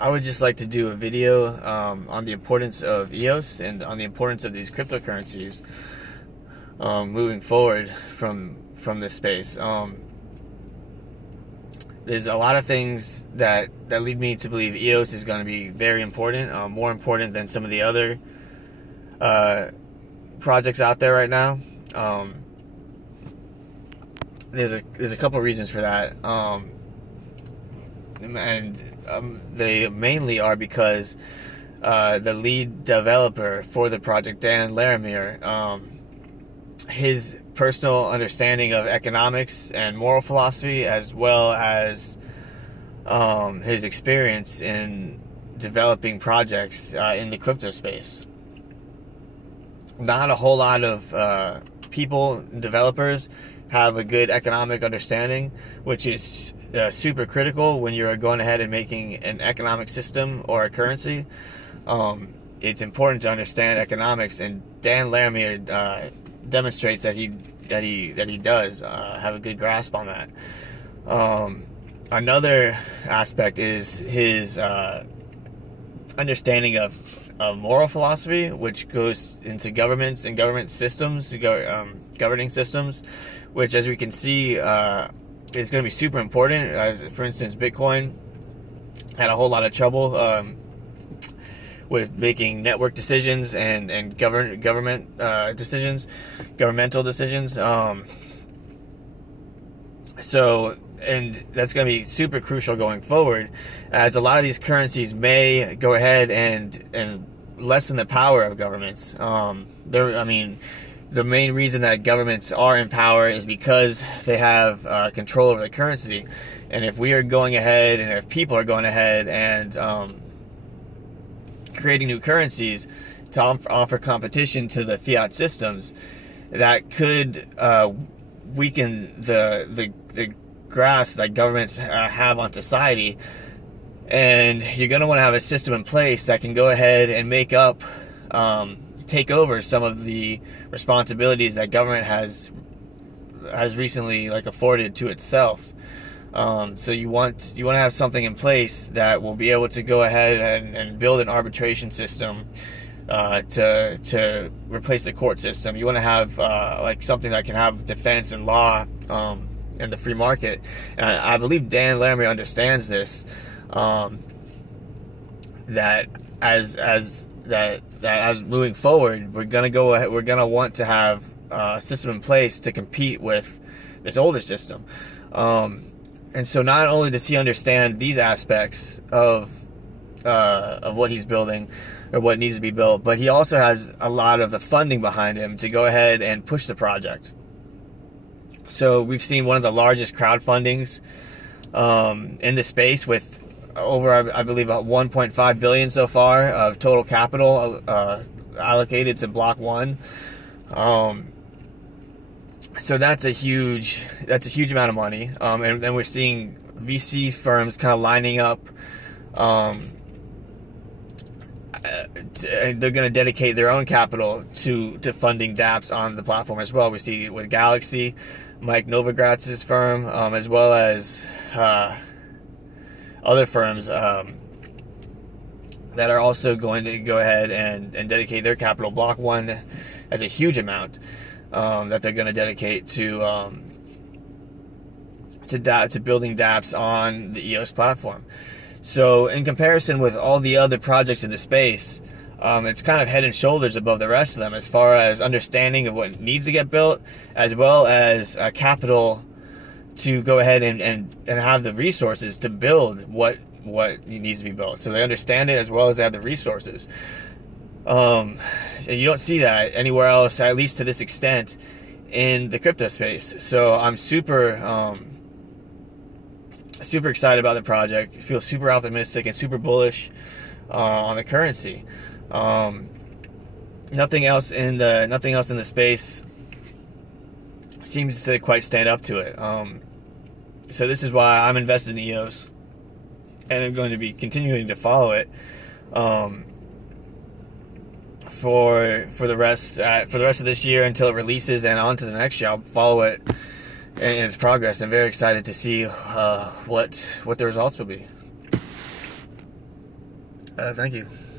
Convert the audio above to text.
I would just like to do a video on the importance of EOS and on the importance of these cryptocurrencies moving forward from this space. There's a lot of things that lead me to believe EOS is going to be very important, more important than some of the other projects out there right now. There's a couple of reasons for that, and they mainly are because the lead developer for the project, Dan Larimer, his personal understanding of economics and moral philosophy, as well as his experience in developing projects in the crypto space. Not a whole lot of people, developers, have a good economic understanding, which is super critical when you're going ahead and making an economic system or a currency. It's important to understand economics, and Dan Larimer demonstrates that he does have a good grasp on that. Another aspect is his understanding of moral philosophy, which goes into governments and government systems, governing systems, which, as we can see, is going to be super important. As, for instance, Bitcoin had a whole lot of trouble with making network decisions and governmental decisions. And that's going to be super crucial going forward, as a lot of these currencies may go ahead and lessen the power of governments. The main reason that governments are in power is because they have control over the currency. And if we are going ahead, and if people are going ahead and creating new currencies to offer competition to the fiat systems, that could weaken the grasp that governments have on society. And you're going to want to have a system in place that can go ahead and take over some of the responsibilities that government has recently afforded to itself. So you want to have something in place that will be able to go ahead and build an arbitration system to replace the court system. You want to have something that can have defense and law in the free market. And I believe Dan Larimer understands this. That as moving forward, we're gonna want to have a system in place to compete with this older system. And so not only does he understand these aspects of what he's building or what needs to be built, but he also has a lot of the funding behind him to go ahead and push the project. So we've seen one of the largest crowdfundings in the space, with over, I believe, 1.5 billion so far of total capital allocated to Block 1. So that's a huge amount of money, and then we're seeing VC firms kind of lining up. They're going to dedicate their own capital to funding dApps on the platform as well. We see it with Galaxy, Mike Novogratz's firm, as well as other firms that are also going to go ahead and dedicate their capital. Block 1 has a huge amount that they're going to dedicate to building dApps on the EOS platform. So in comparison with all the other projects in the space, it's kind of head and shoulders above the rest of them as far as understanding of what needs to get built, as well as capital to go ahead and have the resources to build what needs to be built. So they understand it as well as they have the resources. And you don't see that anywhere else, at least to this extent, in the crypto space. So I'm super excited about the project. I feel super optimistic and super bullish on the currency. Nothing else in the space seems to quite stand up to it. So this is why I'm invested in EOS, and I'm going to be continuing to follow it for the rest of this year until it releases, and on to the next year. I'll follow it in its progress. I'm very excited to see what the results will be. Thank you.